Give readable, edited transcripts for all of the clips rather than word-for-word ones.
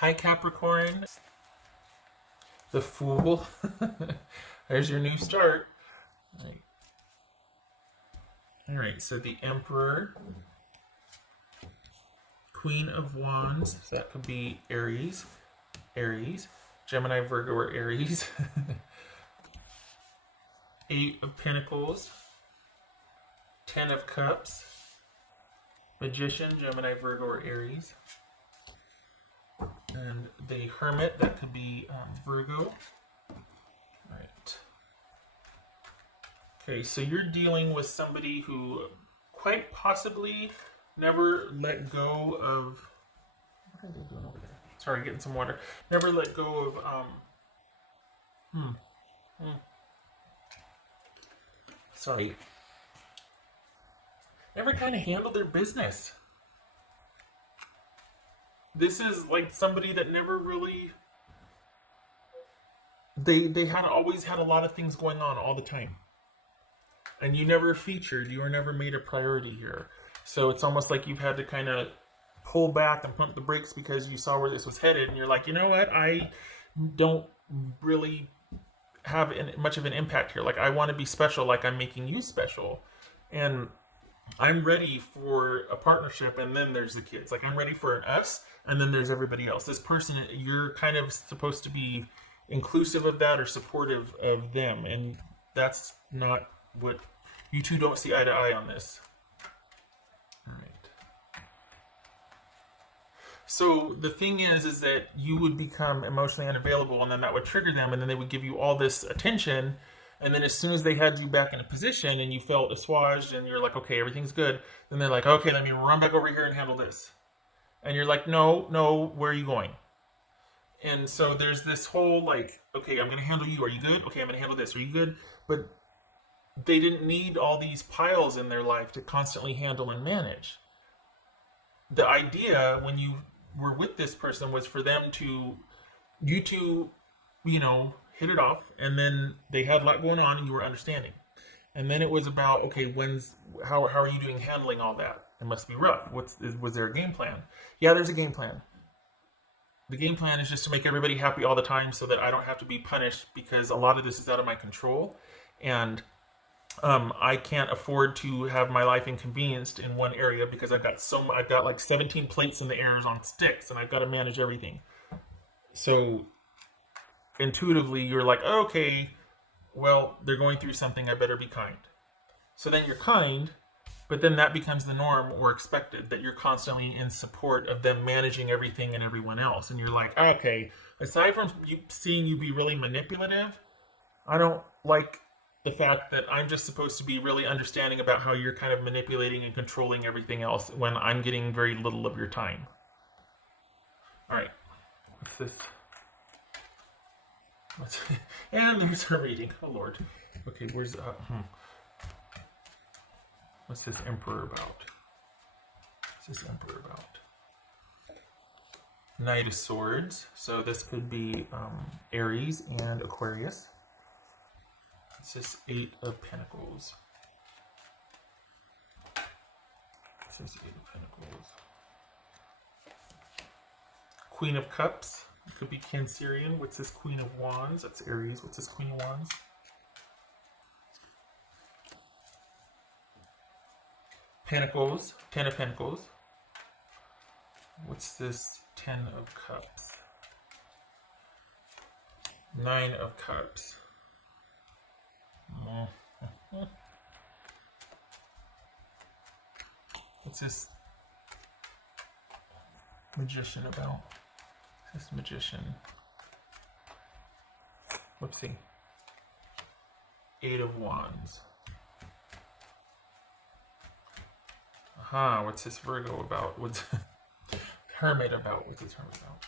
Hi, Capricorn. The Fool. There's your new start. All right, so the Emperor, Queen of Wands. So that could be Aries, Gemini, Virgo, or Aries. Eight of Pentacles, Ten of Cups, Magician, Gemini, Virgo, or Aries. And the Hermit, that could be Virgo. Right. Okay, so you're dealing with somebody who quite possibly never let go of. What are they doing over there? Sorry, getting some water. Never let go of. Sorry. Never kind of handled their business. This is like somebody that never really. They had always had a lot of things going on all the time, and you never featured. You were never made a priority here. So it's almost like you've had to kind of pull back and pump the brakes because you saw where this was headed, and you're like, you know what, I don't really have much of an impact here. Like, I want to be special, like I'm making you special, and I'm ready for a partnership. And then there's the kids. Like, I'm ready for an us, and then there's everybody else. This person, you're kind of supposed to be inclusive of that or supportive of them, and that's not what you two don't see eye to eye on this. All right. So the thing is that you would become emotionally unavailable, and then that would trigger them, and then they would give you all this attention, and then as soon as they had you back in a position and you felt assuaged and you're like, okay, everything's good, then they're like, okay, let me run back over here and handle this, and you're like, no, where are you going? And so there's this whole like, okay, I'm going to handle you. Are you good? Okay, I'm going to handle this. Are you good? But they didn't need all these piles in their life to constantly handle and manage. The idea when you were with this person was for them to, you two, hit it off, and then they had a lot going on and you were understanding. And then it was about, okay, how are you doing handling all that? It must be rough. Was there a game plan? Yeah, there's a game plan. The game plan is just to make everybody happy all the time so that I don't have to be punished, because a lot of this is out of my control. And I can't afford to have my life inconvenienced in one area because I've got like 17 plates in the air on sticks, and I've got to manage everything. So intuitively, you're like, okay, well, they're going through something. I better be kind. So then you're kind, but then that becomes the norm or expected, that you're constantly in support of them managing everything and everyone else. And you're like, okay, aside from seeing you be really manipulative, I don't like the fact that I'm just supposed to be really understanding about how you're kind of manipulating and controlling everything else when I'm getting very little of your time. All right, what's this? And there's her reading. Oh Lord. Okay, what's this Emperor about? What's this Emperor about? Knight of Swords. So this could be Aries and Aquarius. This is Eight of Pentacles. This is Eight of Pentacles. Queen of Cups. It could be Cancerian. What's this Queen of Wands? That's Aries. What's this Queen of Wands? Pentacles. Ten of Pentacles. What's this Ten of Cups? Nine of Cups. What's this Magician about? What's this Magician? Whoopsie. Eight of Wands. Aha, what's this Virgo about? What's Hermit about? What's this Hermit about?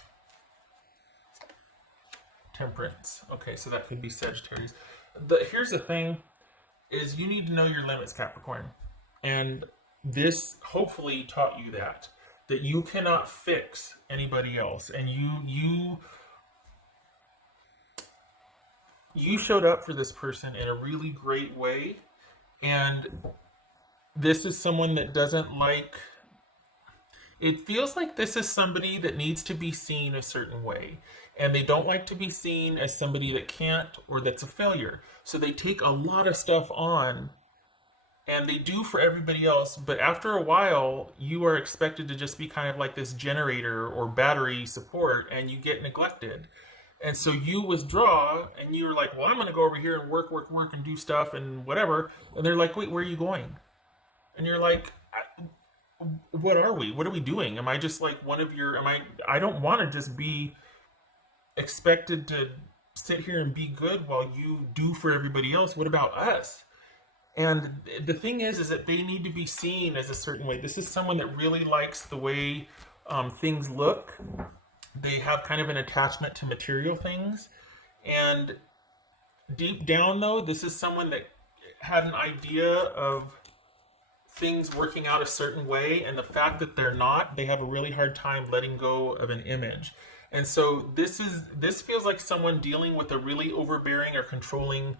Temperance. Okay, so that could be Sagittarius. Here's the thing, is you need to know your limits, Capricorn. And this hopefully taught you that you cannot fix anybody else. And you showed up for this person in a really great way. And this is someone that doesn't like, It feels like this is somebody that needs to be seen a certain way, and they don't like to be seen as somebody that can't or that's a failure. So they take a lot of stuff on, and they do for everybody else, but after a while, you are expected to just be kind of like this generator or battery support, and you get neglected. And so you withdraw, and you're like, well, I'm going to go over here and work, work, work, and do stuff and whatever. And they're like, wait, where are you going? And you're like, what are we? What are we doing? Am I just like one of your, I don't want to just be expected to sit here and be good while you do for everybody else. What about us? And the thing is that they need to be seen as a certain way. This is someone that really likes the way things look. They have kind of an attachment to material things. And deep down, though, this is someone that had an idea of things working out a certain way. And the fact that they're not, they have a really hard time letting go of an image. And so this feels like someone dealing with a really overbearing or controlling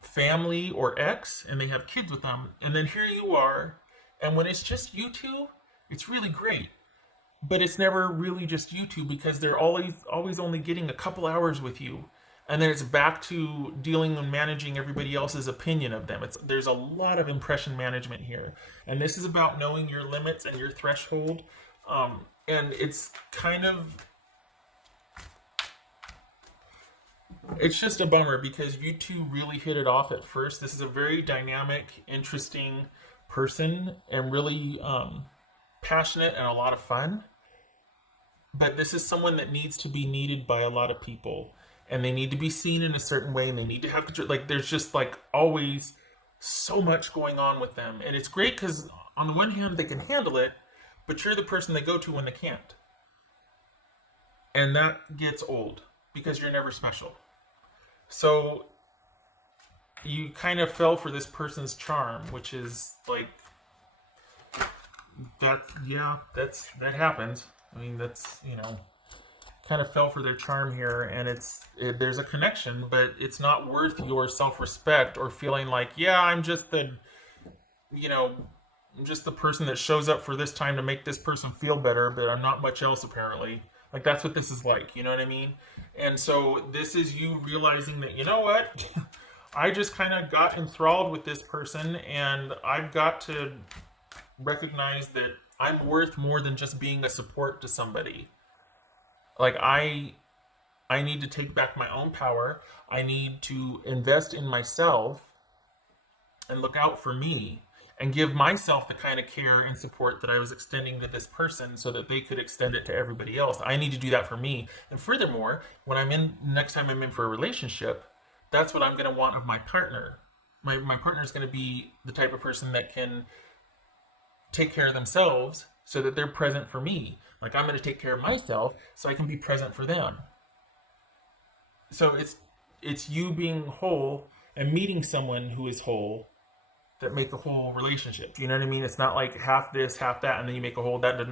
family or ex, and they have kids with them, and then here you are, and when it's just you two, it's really great, but it's never really just you two, because they're always only getting a couple hours with you, and then it's back to dealing and managing everybody else's opinion of them. There's a lot of impression management here, and this is about knowing your limits and your threshold, and it's kind of, it's just a bummer because you two really hit it off at first. This is a very dynamic, interesting person, and really passionate and a lot of fun. But this is someone that needs to be needed by a lot of people, and they need to be seen in a certain way, and they need to have like, there's just like always so much going on with them. And it's great because on the one hand they can handle it, but you're the person they go to when they can't. And that gets old because you're never special. So you kind of fell for this person's charm, which is like that. Yeah, that happens. I mean, that's, kind of fell for their charm here, and there's a connection, but it's not worth your self-respect or feeling like, yeah, I'm just the person that shows up for this time to make this person feel better, but I'm not much else apparently. Like, that's what this is like, you know what I mean? And so this is you realizing that, you know what? I just kind of got enthralled with this person, and I've got to recognize that I'm worth more than just being a support to somebody. Like, I need to take back my own power. I need to invest in myself and look out for me and give myself the kind of care and support that I was extending to this person so that they could extend it to everybody else. I need to do that for me. And furthermore, next time I'm in for a relationship, that's what I'm going to want of my partner. My partner is going to be the type of person that can take care of themselves so that they're present for me. Like, I'm going to take care of myself so I can be present for them. So it's you being whole and meeting someone who is whole that make a whole relationship. You know what I mean? It's not like half this, half that, and then you make a whole. That does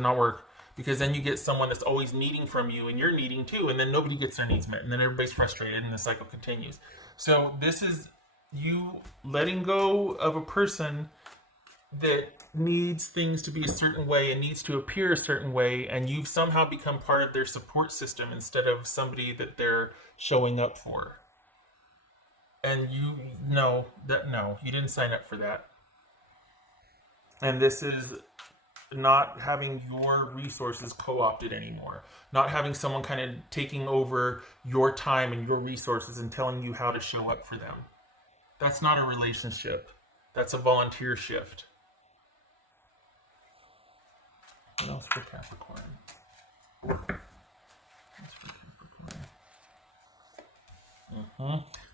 not work. Because then you get someone that's always needing from you, and you're needing too, and then nobody gets their needs met, and then everybody's frustrated, and the cycle continues. So this is you letting go of a person that needs things to be a certain way and needs to appear a certain way, and you've somehow become part of their support system instead of somebody that they're showing up for. And you didn't sign up for that. And this is not having your resources co-opted anymore. Not having someone kind of taking over your time and your resources and telling you how to show up for them. That's not a relationship. That's a volunteer shift. What else for Capricorn?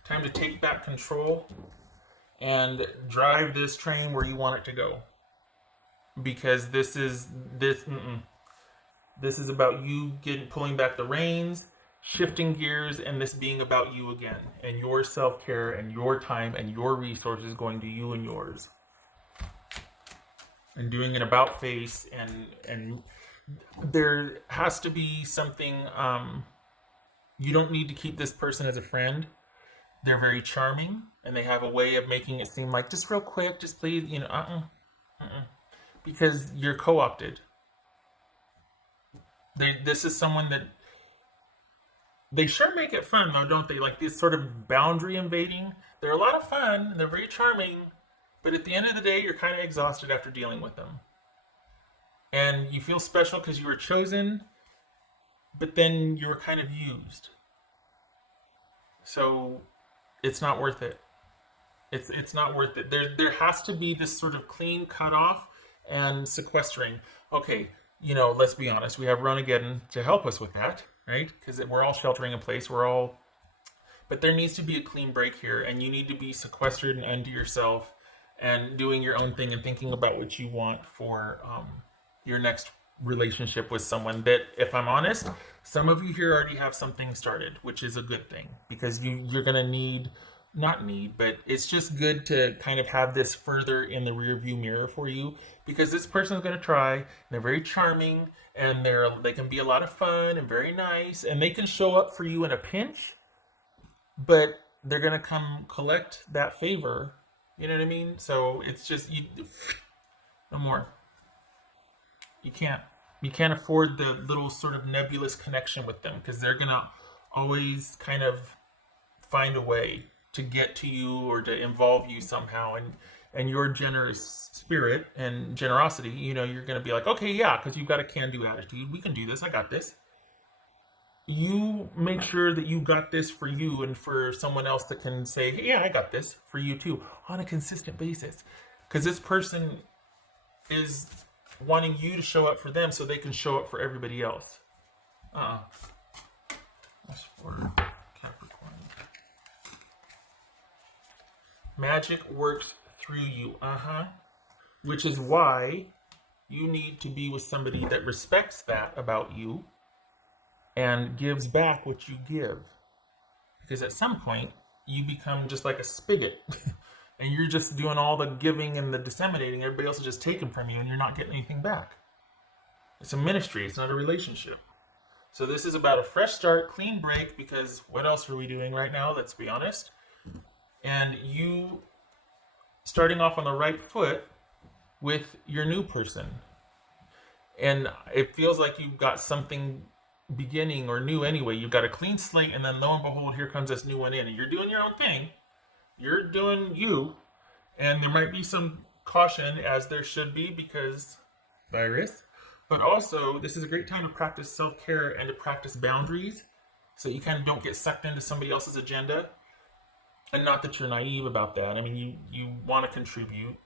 Time to take back control and drive this train where you want it to go. Because this is about you pulling back the reins, shifting gears, and this being about you again, and your self-care and your time and your resources going to you and yours. And doing an about face, and there has to be something. You don't need to keep this person as a friend. They're very charming, and they have a way of making it seem like, just real quick, just please, because you're co-opted. This is someone that they sure make it fun though, don't they? Like this sort of boundary invading. They're a lot of fun. They're very charming, but at the end of the day, you're kind of exhausted after dealing with them, and you feel special because you were chosen, but then you were kind of used. So it's not worth it. It's not worth it. There has to be this sort of clean cutoff and sequestering. Okay, let's be honest. We have Ronageddon to help us with that, right? Because we're all sheltering in place. But there needs to be a clean break here, and you need to be sequestered and unto yourself, and doing your own thing and thinking about what you want for your next relationship with someone. That, if I'm honest, some of you here already have something started, which is a good thing because you're gonna need. Not need, but it's just good to kind of have this further in the rear view mirror for you because this person's going to try and they're very charming and they can be a lot of fun and very nice and they can show up for you in a pinch, but they're going to come collect that favor. You know what I mean? So it's just no more. You can't afford the little sort of nebulous connection with them because they're going to always kind of find a way to get to you or to involve you somehow, and your generous spirit and generosity, you're going to be like, okay, yeah, because you've got a can-do attitude. We can do this. I got this. You make sure that you got this for you and for someone else that can say, hey, yeah, I got this for you too on a consistent basis, because this person is wanting you to show up for them so they can show up for everybody else. That's for Capricorn. Magic works through you. Which is why you need to be with somebody that respects that about you and gives back what you give. Because at some point, you become just like a spigot. And you're just doing all the giving and the disseminating. Everybody else is just taking from you and you're not getting anything back. It's a ministry. It's not a relationship. So this is about a fresh start, clean break, because what else are we doing right now? Let's be honest. And you starting off on the right foot with your new person. And it feels like you've got something beginning or new anyway. You've got a clean slate, and then lo and behold, here comes this new one in. And you're doing your own thing. You're doing you. And there might be some caution, as there should be, because virus. But also, this is a great time to practice self-care and to practice boundaries. So you kind of don't get sucked into somebody else's agenda. And not that you're naive about that. I mean, you want to contribute.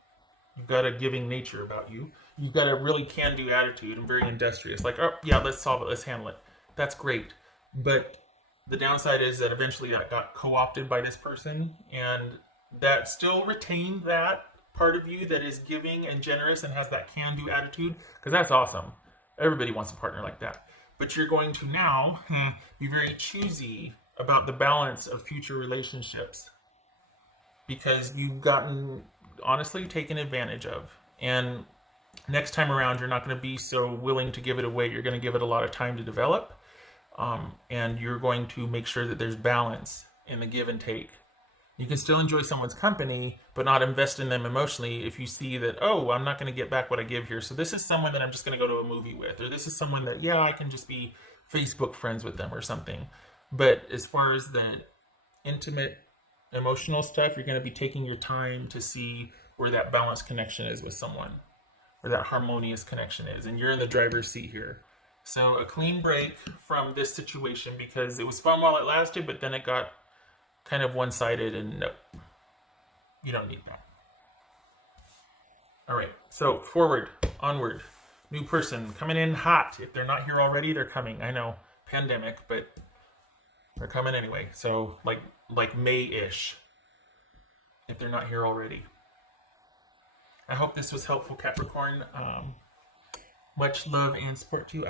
You've got a giving nature about you. You've got a really can-do attitude and very industrious. Like, oh, yeah, let's solve it. Let's handle it. That's great. But the downside is that eventually that got co-opted by this person. And that still retained that part of you that is giving and generous and has that can-do attitude. Because that's awesome. Everybody wants a partner like that. But you're going to now be very choosy about the balance of future relationships because you've gotten honestly taken advantage of, and next time around you're not going to be so willing to give it away. You're going to give it a lot of time to develop, and you're going to make sure that there's balance in the give and take. You can still enjoy someone's company but not invest in them emotionally if you see that, oh, I'm not going to get back what I give here, so this is someone that I'm just going to go to a movie with, or this is someone that, yeah, I can just be Facebook friends with them or something. But as far as the intimate, emotional stuff, you're going to be taking your time to see where that balanced connection is with someone, where that harmonious connection is. And you're in the driver's seat here. So a clean break from this situation because it was fun while it lasted, but then it got kind of one-sided, and no, you don't need that. All right, so forward, onward, new person coming in hot. If they're not here already, they're coming. I know, pandemic, but they're coming anyway. So like May-ish, if they're not here already. I hope this was helpful, Capricorn. Much love and support to you.